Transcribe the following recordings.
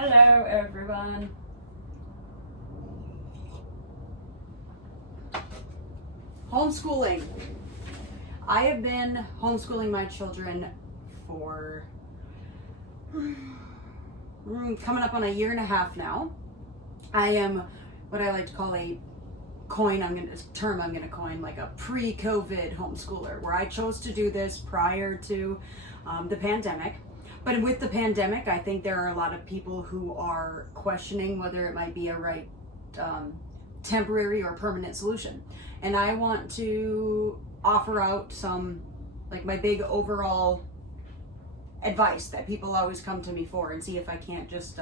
Hello everyone. Homeschooling. I have been homeschooling my children for coming up on a year and a half now. I am what I like to call a term I'm gonna coin, like a pre-COVID homeschooler, where I chose to do this prior to the pandemic. But with the pandemic, I think there are a lot of people who are questioning whether it might be a right temporary or permanent solution. And I want to offer out some, like, my big overall advice that people always come to me for, and see if I can't just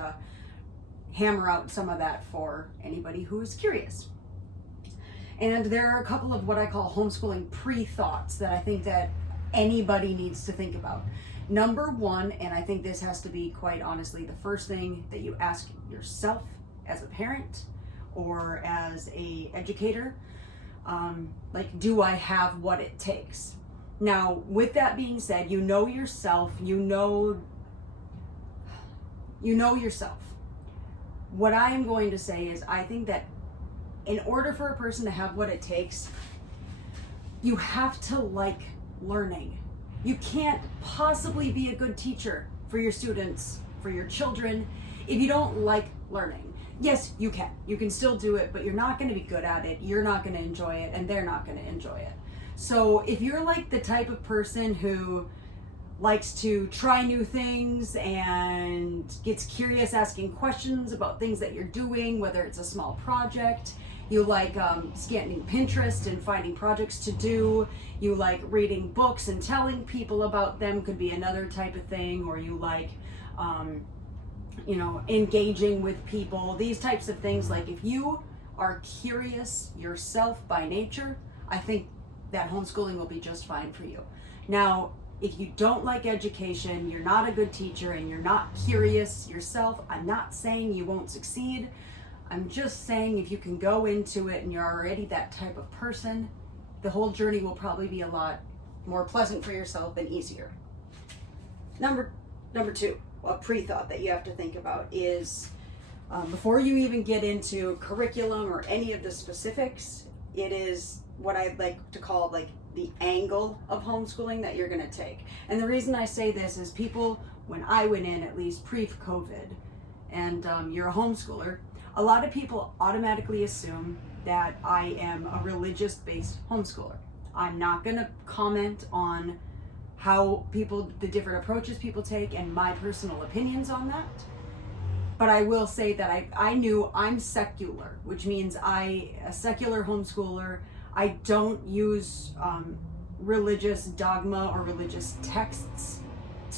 hammer out some of that for anybody who is curious. And there are a couple of what I call homeschooling pre-thoughts that I think that anybody needs to think about. Number one, and I think this has to be, quite honestly, the first thing that you ask yourself as a parent or as a educator, like, do I have what it takes? Now, with that being said, you know yourself, you know yourself. What I am going to say is, I think that in order for a person to have what it takes, you have to like learning. You can't possibly be a good teacher for your students, for your children, if you don't like learning. Yes, you can. You can still do it, but you're not going to be good at it. You're not going to enjoy it, and they're not going to enjoy it. So if you're like the type of person who likes to try new things and gets curious asking questions about things that you're doing, whether it's a small project, you like scanning Pinterest and finding projects to do, you like reading books and telling people about them, could be another type of thing, or you like engaging with people, these types of things. Like, if you are curious yourself by nature, I think that homeschooling will be just fine for you. Now, if you don't like education, you're not a good teacher, and you're not curious yourself, I'm not saying you won't succeed. I'm just saying, if you can go into it and you're already that type of person, the whole journey will probably be a lot more pleasant for yourself and easier. Number two, a pre-thought that you have to think about is, before you even get into curriculum or any of the specifics, it is what I like to call, like, the angle of homeschooling that you're going to take. And the reason I say this is, people, when I went in, at least pre-COVID, and you're a homeschooler, a lot of people automatically assume that I am a religious-based homeschooler. I'm not going to comment on how the different approaches people take and my personal opinions on that. But I will say that I knew I'm secular, which means a secular homeschooler. I don't use religious dogma or religious texts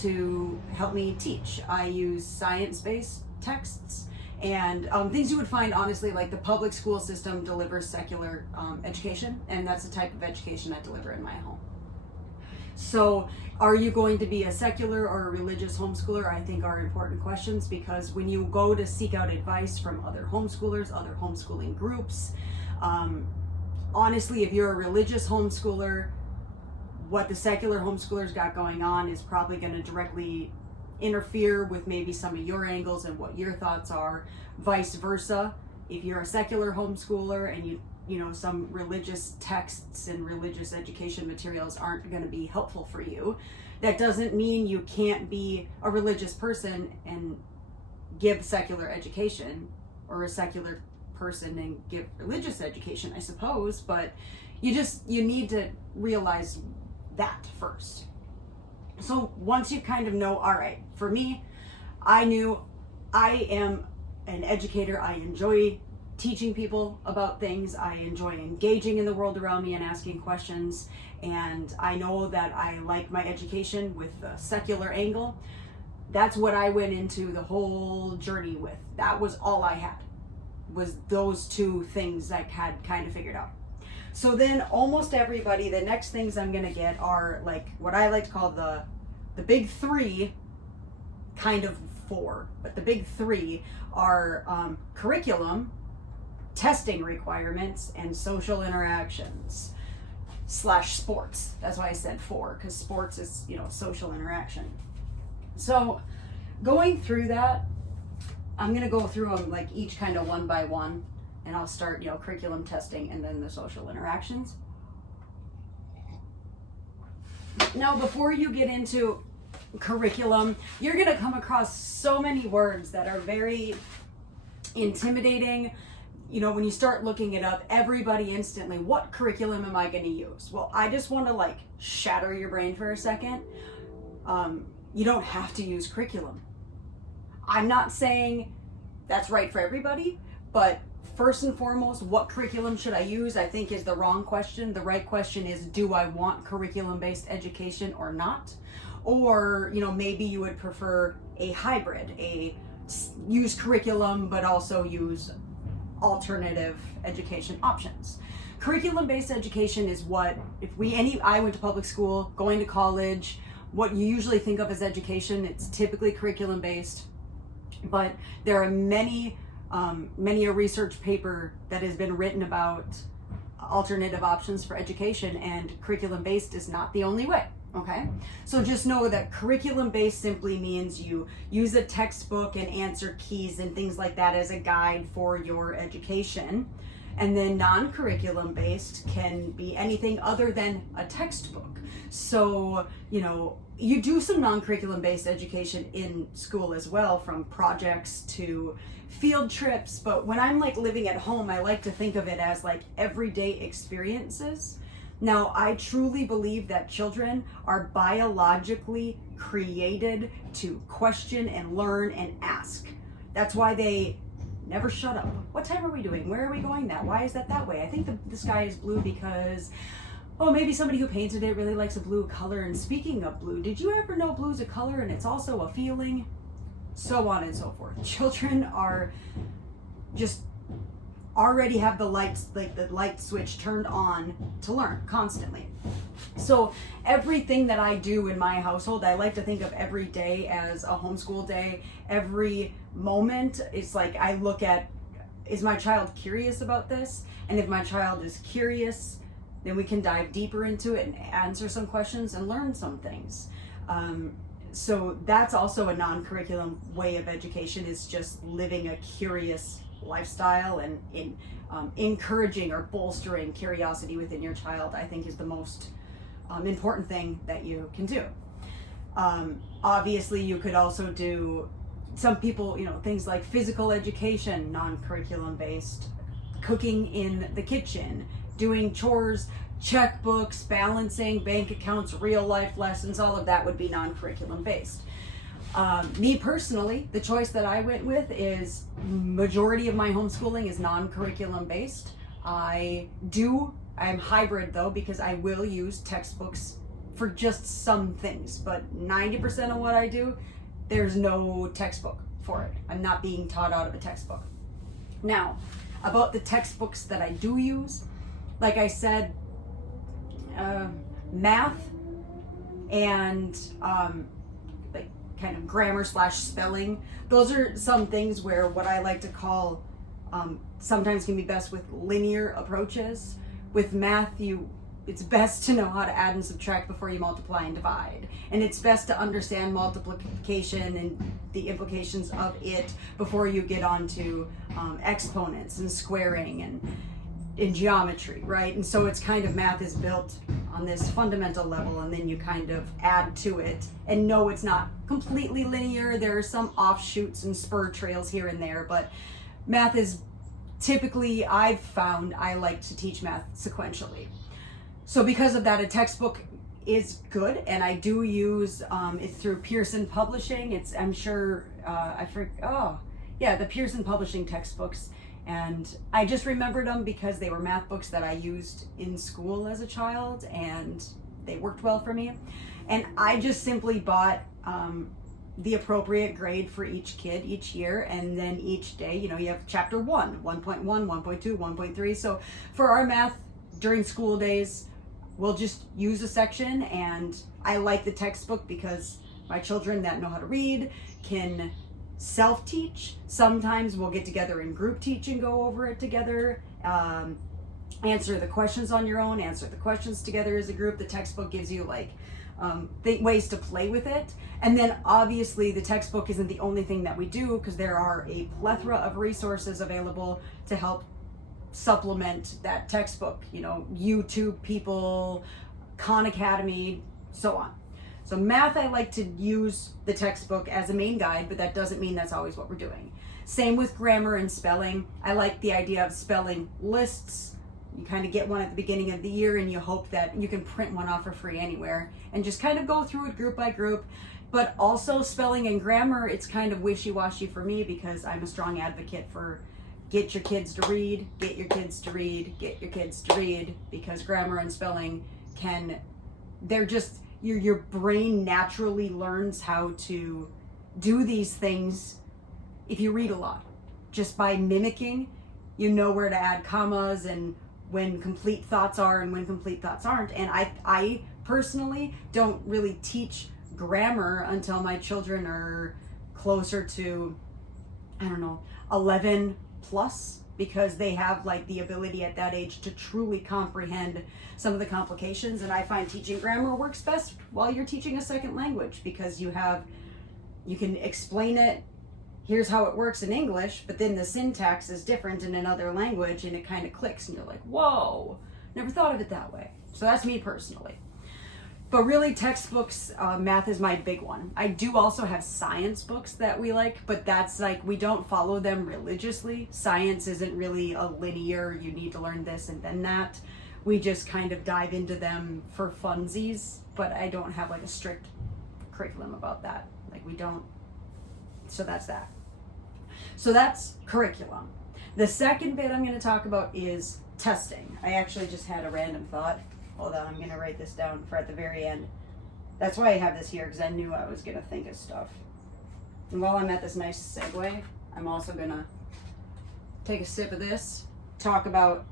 to help me teach. I use science-based texts and things you would find, honestly, like the public school system delivers secular education, and that's the type of education I deliver in my home. So are you going to be a secular or a religious homeschooler, I think, are important questions, because when you go to seek out advice from other homeschoolers, other homeschooling groups, honestly, if you're a religious homeschooler, what the secular homeschoolers got going on is probably going to directly interfere with maybe some of your angles and what your thoughts are. Vice versa, if you're a secular homeschooler and you know some religious texts and religious education materials aren't going to be helpful for you, that doesn't mean you can't be a religious person and give secular education, or a secular person and give religious education, I suppose. But you need to realize that first. So once you kind of know, all right, for me, I knew I am an educator. I enjoy teaching people about things. I enjoy engaging in the world around me and asking questions. And I know that I like my education with a secular angle. That's what I went into the whole journey with. That was all I had, was those two things I had kind of figured out. So then almost everybody, the next things I'm going to get are, like, what I like to call the big three, kind of four, but the big three are curriculum, testing requirements, and social interactions / sports. That's why I said four, because sports is, social interaction. So going through that, I'm going to go through them like each kind of one by one, and I'll start, curriculum testing and then the social interactions. Now, before you get into curriculum, you're going to come across so many words that are very intimidating. When you start looking it up, everybody instantly, what curriculum am I going to use? Well, I just want to shatter your brain for a second. You don't have to use curriculum. I'm not saying that's right for everybody, but first and foremost, what curriculum should I use, I think is the wrong question. The right question is, do I want curriculum-based education or not? Or, maybe you would prefer a hybrid, use curriculum, but also use alternative education options. Curriculum-based education is what, I went to public school, going to college, what you usually think of as education. It's typically curriculum-based, but there are many a research paper that has been written about alternative options for education, and curriculum-based is not the only way. Okay, so just know that curriculum-based simply means you use a textbook and answer keys and things like that as a guide for your education. And then non-curriculum-based can be anything other than a textbook. So, you do some non-curriculum-based education in school as well, from projects to field trips. But when I'm living at home, I like to think of it as everyday experiences. Now, I truly believe that children are biologically created to question and learn and ask. That's why they never shut up. What time are we doing? Where are we going that? Why is that way? I think the sky is blue because, maybe somebody who painted it really likes a blue color. And speaking of blue, did you ever know blue's a color and it's also a feeling? So on and so forth. Children are just already have the lights, the light switch turned on to learn constantly. So everything that I do in my household, I like to think of every day as a homeschool day. Every moment, it's I look at, is my child curious about this? And if my child is curious, then we can dive deeper into it and answer some questions and learn some things. So that's also a non-curriculum way of education, is just living a curious lifestyle and encouraging or bolstering curiosity within your child, I think is the most important thing that you can do. Obviously, you could also do, some people, things like physical education, non-curriculum based, cooking in the kitchen, doing chores, checkbooks, balancing, bank accounts, real life lessons, all of that would be non-curriculum based. Me personally, the choice that I went with is majority of my homeschooling is non-curriculum based. I'm hybrid though, because I will use textbooks for just some things, but 90% of what I do, there's no textbook for it. I'm not being taught out of a textbook. Now, about the textbooks that I do use, like I said, math and kind of grammar / spelling. Those are some things where what I like to call sometimes can be best with linear approaches. With math, it's best to know how to add and subtract before you multiply and divide. And it's best to understand multiplication and the implications of it before you get onto exponents and squaring and in geometry, right? And so it's kind of, math is built on this fundamental level, and then you kind of add to it. And no, it's not completely linear. There are some offshoots and spur trails here and there, but math is typically, I've found, I like to teach math sequentially. So because of that, a textbook is good, and I do use, it's through Pearson Publishing. I'm sure, the Pearson Publishing textbooks. And I just remembered them because they were math books that I used in school as a child, and they worked well for me. And I just simply bought the appropriate grade for each kid each year, and then each day, you have chapter 1, 1.1, 1.2, 1.3. So for our math during school days, we'll just use a section, and I like the textbook because my children that know how to read can self-teach. Sometimes we'll get together in group teach and go over it together, answer the questions on your own, answer the questions together as a group. The textbook gives you ways to play with it. And then obviously the textbook isn't the only thing that we do, because there are a plethora of resources available to help supplement that textbook, you know, YouTube people, Khan Academy, so on. So math, I like to use the textbook as a main guide, but that doesn't mean that's always what we're doing. Same with grammar and spelling. I like the idea of spelling lists. You kind of get one at the beginning of the year and you hope that you can print one off for free anywhere and just kind of go through it group by group. But also spelling and grammar, it's kind of wishy-washy for me, because I'm a strong advocate for get your kids to read, get your kids to read, get your kids to read, because grammar and spelling they're just, your brain naturally learns how to do these things if you read a lot. Just by mimicking, you know where to add commas and when complete thoughts are and when complete thoughts aren't. And I personally don't really teach grammar until my children are closer to, I don't know, 11 plus, because they have like the ability at that age to truly comprehend some of the complications. And I find teaching grammar works best while you're teaching a second language, because you can explain it, here's how it works in English, but then the syntax is different in another language and it kind of clicks and you're like, whoa, never thought of it that way. So that's me personally. But really, textbooks, math is my big one. I do also have science books that we like, but that's like, we don't follow them religiously. Science isn't really a linear, you need to learn this and then that. We just kind of dive into them for funsies, but I don't have like a strict curriculum about that. Like we don't, so that's that. So that's curriculum. The second bit I'm gonna talk about is testing. I actually just had a random thought. Hold on, I'm going to write this down for at the very end. That's why I have this here, because I knew I was going to think of stuff. And while I'm at this nice segue, I'm also going to take a sip of this, talk about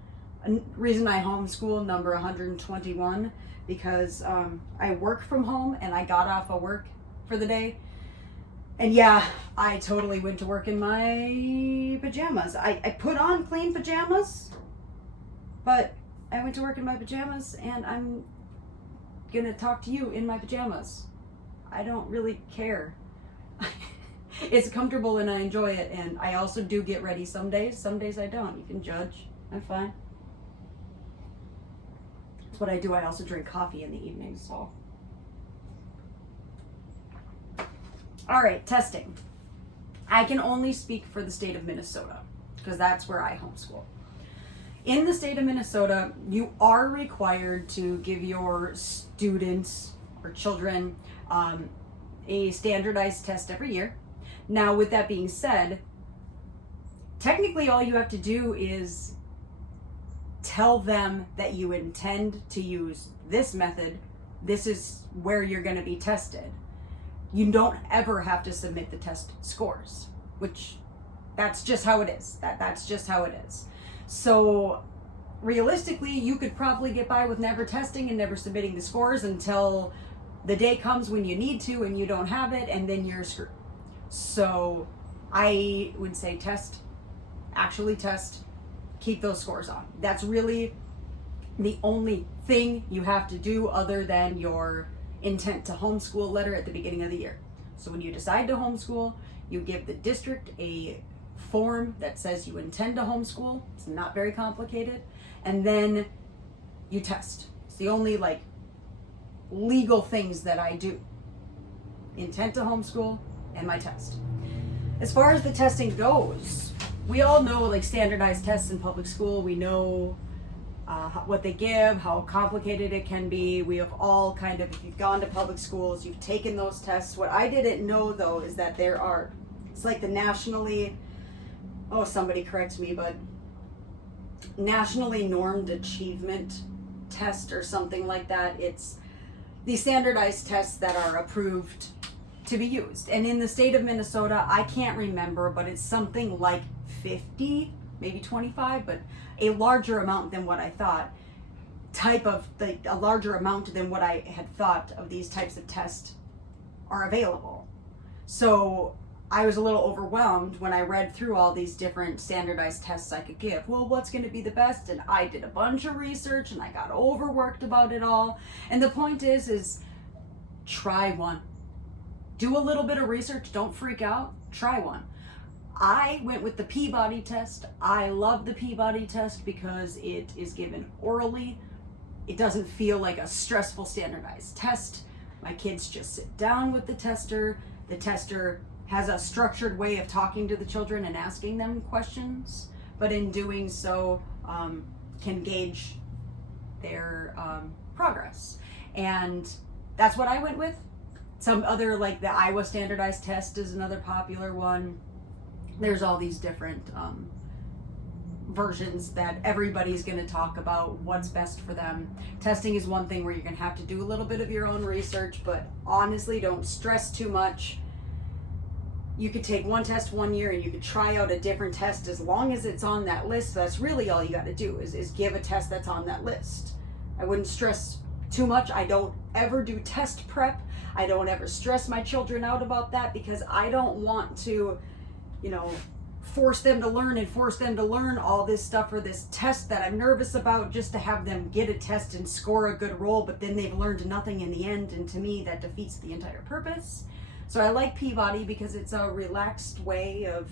a reason I homeschool, number 121, because I work from home and I got off of work for the day. And yeah, I totally went to work in my pajamas. I put on clean pajamas, but I went to work in my pajamas, and I'm gonna talk to you in my pajamas. I don't really care. It's comfortable and I enjoy it, and I also do get ready some days. Some days I don't. You can judge. I'm fine. That's what I do. I also drink coffee in the evenings, so. All right, testing. I can only speak for the state of Minnesota, because that's where I homeschool. In the state of Minnesota, you are required to give your students or children a standardized test every year. Now, with that being said, technically all you have to do is tell them that you intend to use this method. This is where you're going to be tested. You don't ever have to submit the test scores, which that's just how it is. That's just how it is. So realistically, you could probably get by with never testing and never submitting the scores until the day comes when you need to and you don't have it, and then you're screwed. So I would say test, actually test, keep those scores on. That's really the only thing you have to do other than your intent to homeschool letter at the beginning of the year. So when you decide to homeschool, you give the district a form that says you intend to homeschool. It's not very complicated. And then you test. It's the only like legal things that I do. Intent to homeschool and my test. As far as the testing goes, we all know like standardized tests in public school. We know what they give, how complicated it can be. We have all kind of, if you've gone to public schools, you've taken those tests. What I didn't know though is that it's like the nationally, oh, somebody correct me, but nationally normed achievement test or something like that. It's the standardized tests that are approved to be used. And in the state of Minnesota, I can't remember, but it's something like 50, maybe 25, but a larger amount than what I thought, a larger amount than what I had thought of these types of tests are available. So I was a little overwhelmed when I read through all these different standardized tests I could give. Well, what's going to be the best? And I did a bunch of research and I got overworked about it all. And the point is try one. Do a little bit of research, don't freak out, try one. I went with the Peabody test. I love the Peabody test because it is given orally. It doesn't feel like a stressful standardized test. My kids just sit down with the tester. The tester has a structured way of talking to the children and asking them questions, but in doing so can gauge their progress. And that's what I went with. Some other, like the Iowa standardized test is another popular one. There's all these different versions that everybody's going to talk about what's best for them. Testing is one thing where you're going to have to do a little bit of your own research, but honestly, don't stress too much. You could take one test one year and you could try out a different test as long as it's on that list. That's really all you got to do is give a test that's on that list. I wouldn't stress too much. I don't ever do test prep. I don't ever stress my children out about that because I don't want to, force them to learn and force them to learn all this stuff for this test that I'm nervous about just to have them get a test and score a good roll, but then they've learned nothing in the end. And to me, that defeats the entire purpose. So I like Peabody because it's a relaxed way of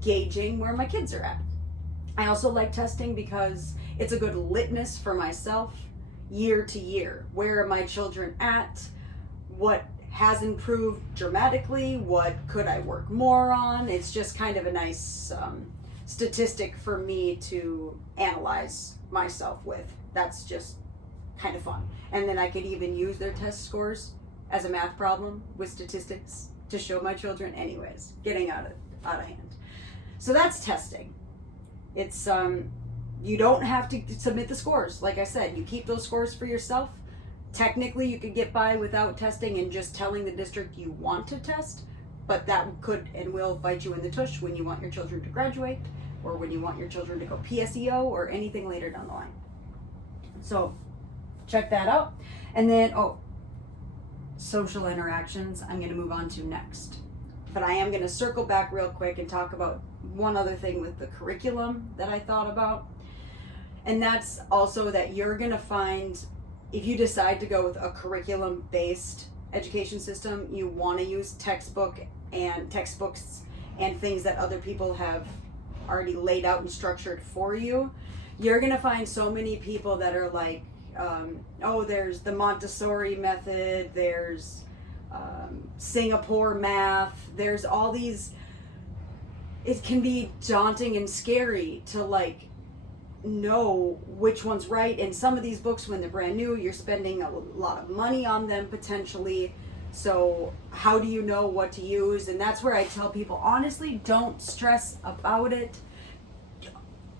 gauging where my kids are at. I also like testing because it's a good litmus for myself year to year. Where are my children at? What has improved dramatically? What could I work more on? It's just kind of a nice statistic for me to analyze myself with. That's just kind of fun. And then I could even use their test scores as a math problem with statistics to show my children. Anyways, getting out of hand. So that's testing. It's you don't have to submit the scores. Like I said, you keep those scores for yourself. Technically, you could get by without testing and just telling the district you want to test, but that could and will bite you in the tush when you want your children to graduate or when you want your children to go PSEO or anything later down the line. So check that out. And then, social interactions, I'm going to move on to next. But I am going to circle back real quick and talk about one other thing with the curriculum that I thought about. And that's also that you're going to find, if you decide to go with a curriculum-based education system, you want to use textbooks and things that other people have already laid out and structured for you. You're going to find so many people that are like, there's the Montessori method, there's Singapore math, there's all these. It can be daunting and scary to know which one's right. And some of these books, when they're brand new, you're spending a lot of money on them potentially. So how do you know what to use? And that's where I tell people, honestly, don't stress about it.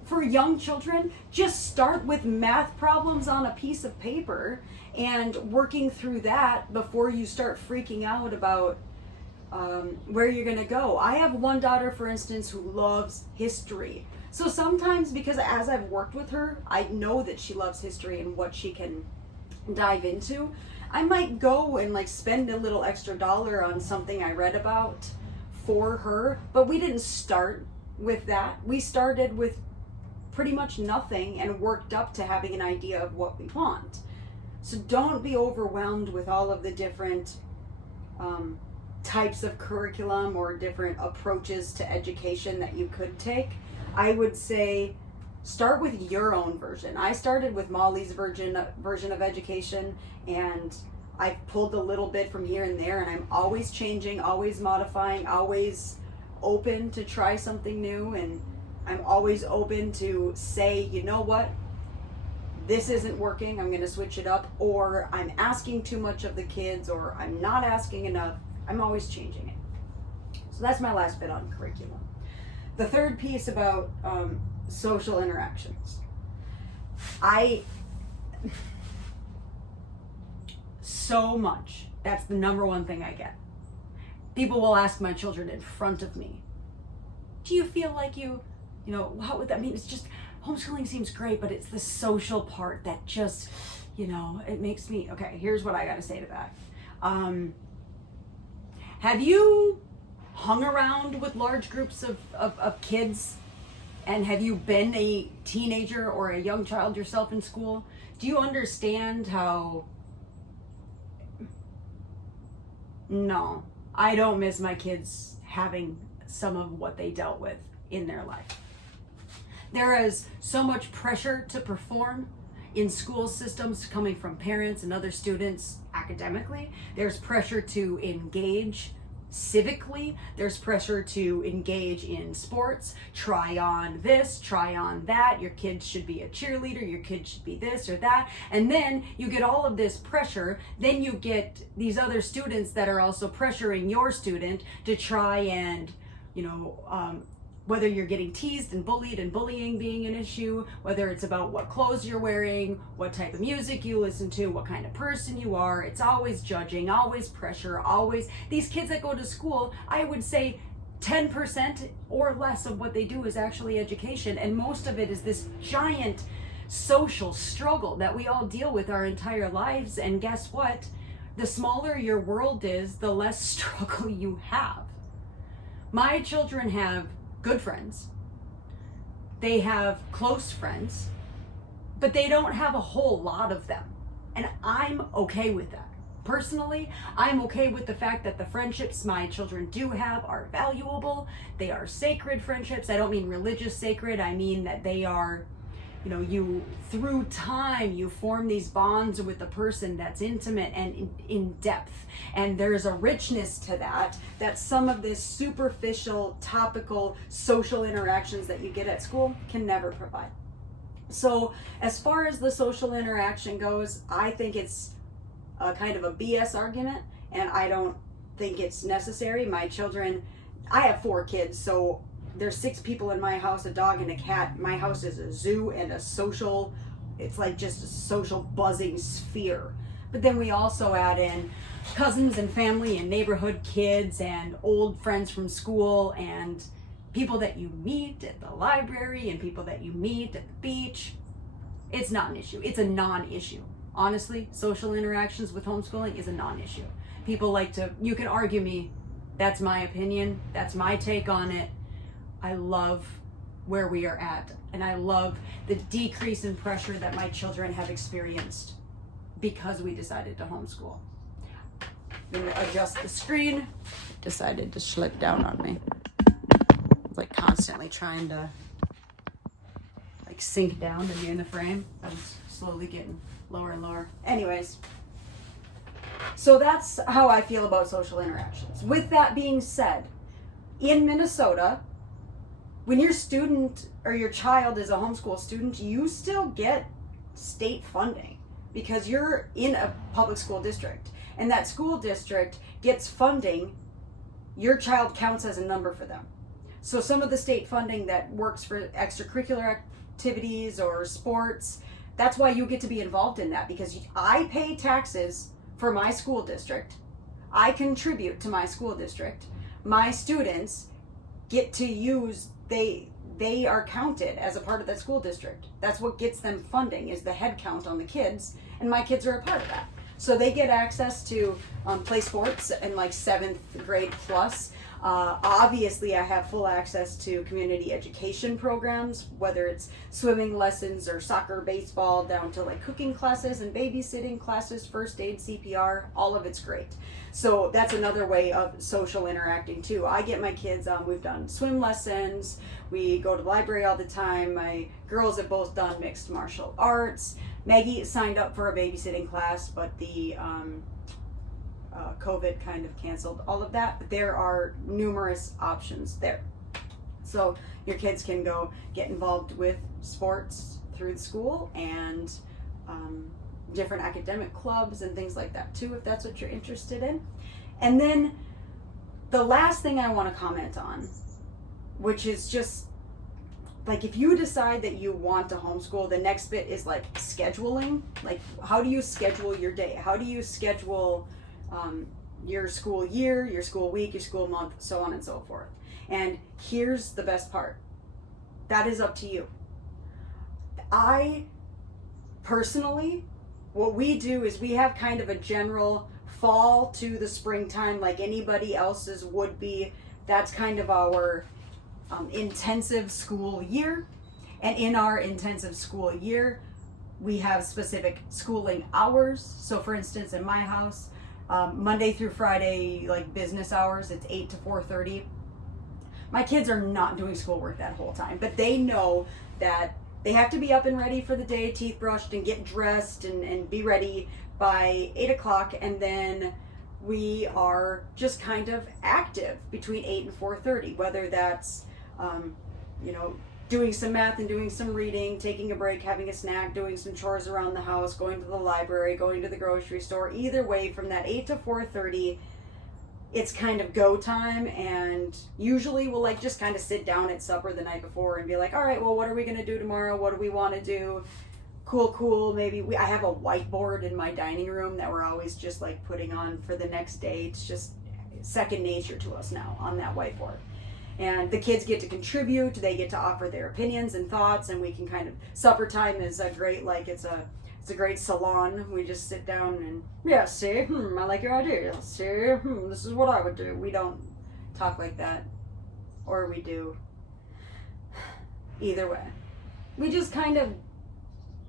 For young children, just start with math problems on a piece of paper and working through that before you start freaking out about where you're going to go. I have one daughter, for instance, who loves history. So sometimes, because as I've worked with her, I know that she loves history and what she can dive into. I might go and spend a little extra dollar on something I read about for her, but we didn't start with that. We started with pretty much nothing and worked up to having an idea of what we want. So don't be overwhelmed with all of the different types of curriculum or different approaches to education that you could take. I would say start with your own version. I started with Molly's version of education, and I've pulled a little bit from here and there, and I'm always changing, always modifying, always open to try something new, and I'm always open to say, you know what, this isn't working, I'm going to switch it up, or I'm asking too much of the kids, or I'm not asking enough. I'm always changing it. So that's my last bit on curriculum. The third piece about social interactions. So much. That's the number one thing I get. People will ask my children in front of me, do you feel like what would that mean? It's just, homeschooling seems great, but it's the social part that just, it makes me, okay, here's what I got to say to that. Have you hung around with large groups of kids? And have you been a teenager or a young child yourself in school? Do you understand how No, I don't miss my kids having some of what they dealt with in their life. There is so much pressure to perform in school systems coming from parents and other students academically. There's pressure to engage civically. There's pressure to engage in sports. Try on this, try on that. Your kid should be a cheerleader. Your kid should be this or that. And then you get all of this pressure. Then you get these other students that are also pressuring your student to try and, whether you're getting teased and bullied and bullying being an issue, whether it's about what clothes you're wearing, what type of music you listen to, what kind of person you are, it's always judging, always pressure, always. These kids that go to school, I would say 10% or less of what they do is actually education, and most of it is this giant social struggle that we all deal with our entire lives. And guess what? The smaller your world is, the less struggle you have. My children have good friends. They have close friends, but they don't have a whole lot of them. And I'm okay with that. Personally, I'm okay with the fact that the friendships my children do have are valuable. They are sacred friendships. I don't mean religious sacred. I mean that they are, you through time, you form these bonds with a person that's intimate and in depth. And there's a richness to that some of this superficial, topical, social interactions that you get at school can never provide. So as far as the social interaction goes, I think it's a kind of a BS argument, and I don't think it's necessary. My children, I have 4 kids, so there's 6 people in my house, a dog and a cat. My house is a zoo and it's like just a social buzzing sphere. But then we also add in cousins and family and neighborhood kids and old friends from school and people that you meet at the library and people that you meet at the beach. It's not an issue. It's a non-issue. Honestly, social interactions with homeschooling is a non-issue. People you can argue me. That's my opinion. That's my take on it. I love where we are at, and I love the decrease in pressure that my children have experienced because we decided to homeschool. I'm going to adjust the screen. It decided to slip down on me. Like constantly trying to sink down to be in the frame. I was slowly getting lower and lower. Anyways, so that's how I feel about social interactions. With that being said, in Minnesota, when your student or your child is a homeschool student, you still get state funding because you're in a public school district, and that school district gets funding. Your child counts as a number for them. So some of the state funding that works for extracurricular activities or sports, that's why you get to be involved in that, because I pay taxes for my school district. I contribute to my school district. My students get to use, they are counted as a part of that school district. That's what gets them funding, is the head count on the kids, and my kids are a part of that. So they get access to play sports in 7th grade plus. Obviously, I have full access to community education programs, whether it's swimming lessons or soccer, baseball, down to cooking classes and babysitting classes, first aid, CPR, all of it's great. So that's another way of social interacting too. I get my kids, we've done swim lessons, we go to the library all the time. My girls have both done mixed martial arts. Maggie signed up for a babysitting class, but the COVID kind of canceled all of that. But there are numerous options there. So your kids can go get involved with sports through the school and different academic clubs and things like that too, if that's what you're interested in. And then the last thing I want to comment on, which is just if you decide that you want to homeschool, the next bit is scheduling. How do you schedule your day? How do you schedule your school year, your school week, your school month, so on and so forth? And here's the best part. That is up to you. I personally, what we do is we have kind of a general fall to the springtime like anybody else's would be. That's kind of our intensive school year. And in our intensive school year, we have specific schooling hours. So for instance, in my house, Monday through Friday, like business hours, it's 8 to 4:30. My kids are not doing schoolwork that whole time, but they know that they have to be up and ready for the day, teeth brushed and get dressed and be ready by 8 o'clock. And then we are just kind of active between 8 and 4:30, whether that's, doing some math and doing some reading, taking a break, having a snack, doing some chores around the house, going to the library, going to the grocery store. Either way, from that 8 to 4:30, it's kind of go time. And usually we'll like just kind of sit down at supper the night before and be like, all right, well, what are we going to do tomorrow? What do we want to do? Cool. Maybe I have a whiteboard in my dining room that we're always just like putting on for the next day. It's just second nature to us now on that whiteboard. And the kids get to contribute, they get to offer their opinions and thoughts, and we can kind of, supper time is a great, like, it's a great salon. We just sit down and, yeah, see, I like your idea, see, this is what I would do. We don't talk like that, or we do. Either way. We just kind of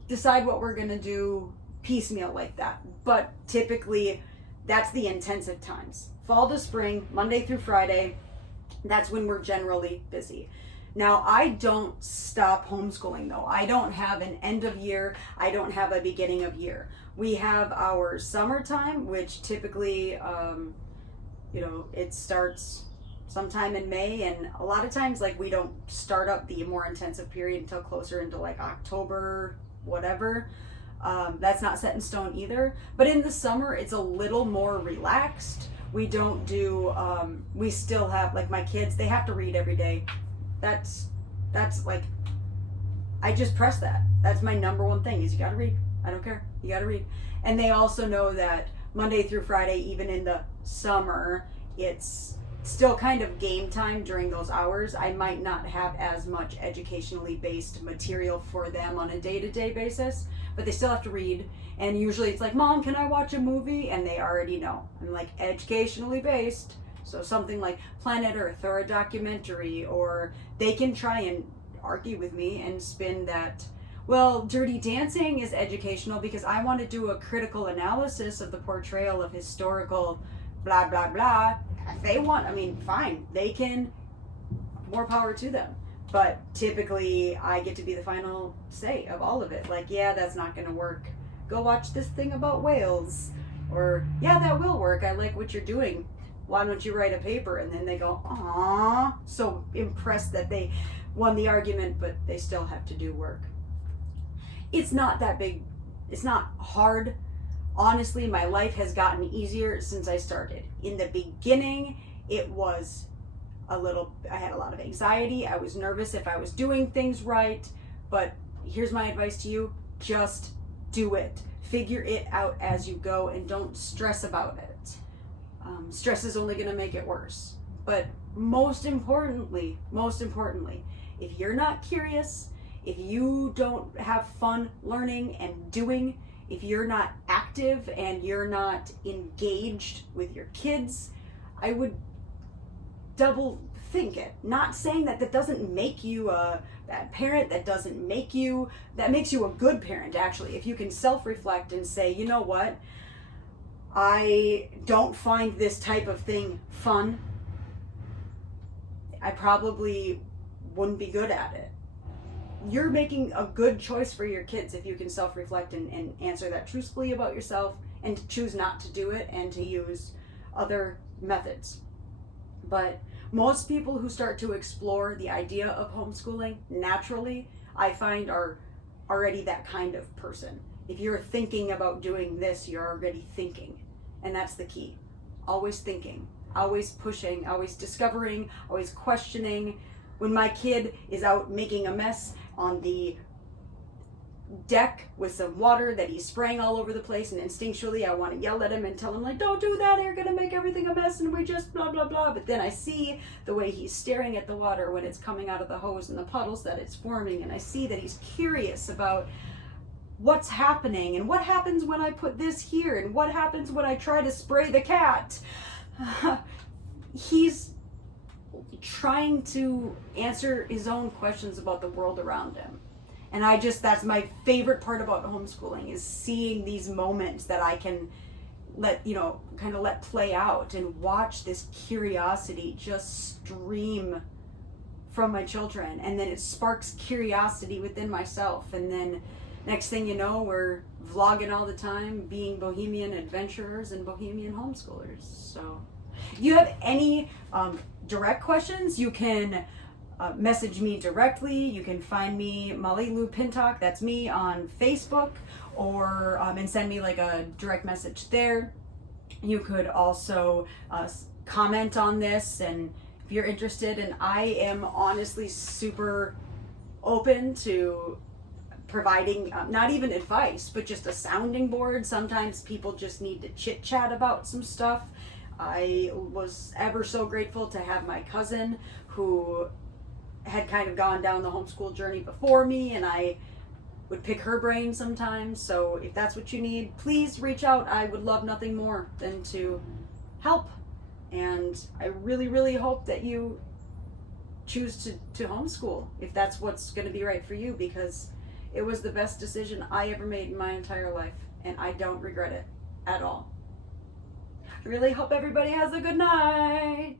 decide what we're gonna do piecemeal like that. But typically, that's the intensive times. Fall to spring, Monday through Friday, that's when we're generally busy. Now, I don't stop homeschooling though. I don't have an end of year. I don't have a beginning of year. We have our summertime, which typically, it starts sometime in May, and a lot of times, like, we don't start up the more intensive period until closer into like October, whatever. That's not set in stone either. But in the summer, it's a little more relaxed. We don't do, we still have, like, my kids, they have to read every day. That's like, I just press that. That's my number one thing, is you gotta read. I don't care. You gotta read. And they also know that Monday through Friday, even in the summer, it's still kind of game time during those hours. I might not have as much educationally based material for them on a day-to-day basis, but they still have to read. And usually it's like, Mom, can I watch a movie? And they already know. I'm like, educationally based. So something like Planet Earth or a documentary, or they can try and argue with me and spin that, well, Dirty Dancing is educational because I want to do a critical analysis of the portrayal of historical blah, blah, blah. If they want, fine. They can, more power to them. But typically I get to be the final say of all of it. Like, yeah, that's not going to work. Go watch this thing about whales. Or, yeah, that will work. I like what you're doing. Why don't you write a paper? And then they go, aww. So impressed that they won the argument, but they still have to do work. It's not that big. It's not hard. Honestly, my life has gotten easier since I started. In the beginning, it was I had a lot of anxiety. I was nervous if I was doing things right. But here's my advice to you. Just do it. Figure it out as you go, and don't stress about it. Stress is only going to make it worse. But most importantly, if you're not curious, if you don't have fun learning and doing, if you're not active and you're not engaged with your kids, I would double think it. Not saying that doesn't make you a bad parent, that makes you a good parent, actually. If you can self-reflect and say, you know what, I don't find this type of thing fun, I probably wouldn't be good at it. You're making a good choice for your kids if you can self-reflect and answer that truthfully about yourself, and to choose not to do it and to use other methods. But most people who start to explore the idea of homeschooling naturally, I find, are already that kind of person. If you're thinking about doing this, you're already thinking. And that's the key. Always thinking, always pushing, always discovering, always questioning. When my kid is out making a mess on the deck with some water that he's spraying all over the place, and instinctually I want to yell at him and tell him, like, don't do that, you're gonna make everything a mess, and we just blah blah blah. But then I see the way he's staring at the water when it's coming out of the hose and the puddles that it's forming, and I see that he's curious about what's happening and what happens when I put this here and what happens when I try to spray the cat. He's trying to answer his own questions about the world around him. And that's my favorite part about homeschooling, is seeing these moments that I can let play out and watch this curiosity just stream from my children, and then it sparks curiosity within myself, and then next thing you know, we're vlogging all the time, being bohemian adventurers and bohemian homeschoolers. So if you have any direct questions, you can message me directly. You can find me Malilu Pintock, that's me, on Facebook, or and send me like a direct message there. You could also comment on this, and if you're interested, and I am honestly super open to providing not even advice, but just a sounding board. Sometimes people just need to chit chat about some stuff. I was ever so grateful to have my cousin who had kind of gone down the homeschool journey before me, and I would pick her brain sometimes. So if that's what you need, please reach out. I would love nothing more than to help. And I really, really hope that you choose to homeschool if that's what's going to be right for you, because it was the best decision I ever made in my entire life, and I don't regret it at all. I really hope everybody has a good night.